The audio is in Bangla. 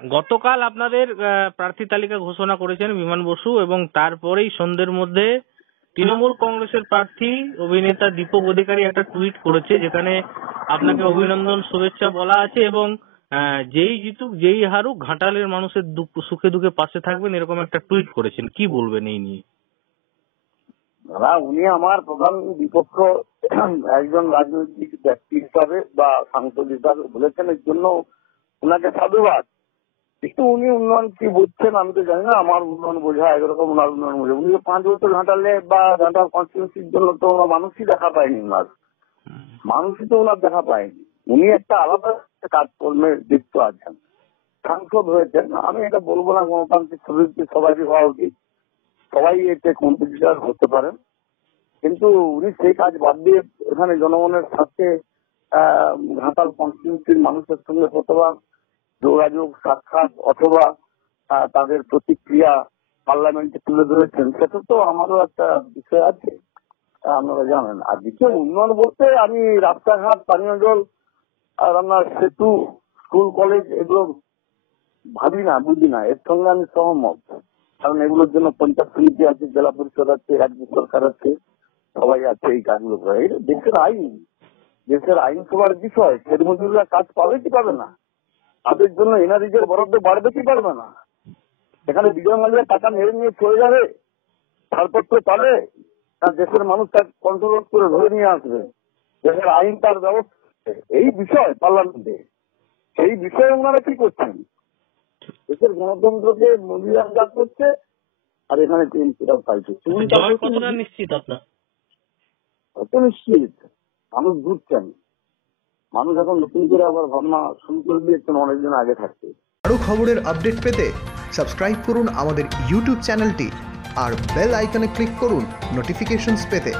গতকাল আপনাদের প্রার্থী তালিকা ঘোষণা করেছেন বিমান বসু, এবং তারপরেই সন্ধ্যের মধ্যে তৃণমূল কংগ্রেসের প্রার্থী অভিনেতা দীপক অধিকারী একটা টুইট করেছে, যেখানে আপনাকে অভিনন্দন শুভেচ্ছা বলা আছে, এবং যেই জিতুক যেই হারুক ঘাটালের মানুষের সুখে দুঃখে পাশে থাকবেন, এরকম একটা টুইট করেছেন। কি বলবেন এই নিয়ে? দাদা, উনি আমার প্রধান বিপক্ষ একজন রাজনৈতিক ব্যক্তি হিসাবে বা সাংসদ হিসাবে বলেছেন, এর জন্য ওনাকে সাধুবাদ। কিন্তু উনি উন্নয়ন কি বুঝছেন আমি তো জানি না। আমার উন্নয়ন বোঝা একরকম, ওনার উন্নয়ন বোঝা। উনি 5 বছর ঘাটালে বা ঘাটাল কনস্টিটিউন্সির জন্য তো ওনার মানুষই দেখা পায়নি। ওনার মানুষই তো ওনার দেখা পায়নি। উনি একটা আলাদা কাজকর্মে যুক্ত আছেন, সাংসদ হয়েছেন। আমি এটা বলবো না, গণতান্ত্রিক প্রবৃত্তি সবারই হওয়া উচিত, সবাই এতে কম্পিটিটর হতে পারেন। কিন্তু উনি সেই কাজ বাদ দিয়ে এখানে জনগণের সাথে ঘাটাল কনস্টিটিউন্সির মানুষের সঙ্গে অথবা যোগাযোগ সাক্ষাৎ অথবা তাদের প্রতিক্রিয়া পার্লামেন্টে তুলে ধরেছেন, সেটা তো আমারও একটা বিষয় আছে, আপনারা জানেন। আর দ্বিতীয় উন্নয়ন বলতে আমি রাস্তাঘাট, পানীয় জল আর আপনার সেতু, স্কুল কলেজ এগুলো ভাবি না, বুঝি না। এর সঙ্গে আমি সহমত, কারণ এগুলোর জন্য পঞ্চায়েত সমিতি আছে, জেলা পরিষদ আছে, রাজ্য সরকার আছে, সবাই আছে এই কাজগুলো করে। এটা দেশের আইন, দেশের আইনসভার বিষয়। খেত মজুররা কাজ পাবে কি পাবে না, তাদের জন্য এনআরইজের বরাদ্দ বাড়বে কি পারবে না, সেখানে বিজয় মাল্যের টাকা মেরে নিয়ে চলে যাবে, ছাড়পত্র পাবে না, দেশের মানুষ তার কন্ট্রোল করে ধরে নিয়ে আসবে, দেশের আইন তার ব্যবস্থা। এই বিষয় পার্লামেন্টে, সেই বিষয়ে ওনারা কি করছেন? দেশের গণতন্ত্রকে মূল্যায়ন করছে, আর এখানে টিএমসিরাও পাইছে। নিশ্চিত আপনার কত নিশ্চিত? মানুষ বুঝছেন, মানুষ এখন নতুন করে আবার ভাবনা শুরু করে দিয়েছেন অনেকদিন আগে থাকতে। আরও খবরের আপডেট পেতে সাবস্ক্রাইব করুন আমাদের ইউটিউব চ্যানেলটি আর বেল আইকনে ক্লিক করুন নোটিফিকেশনস পেতে।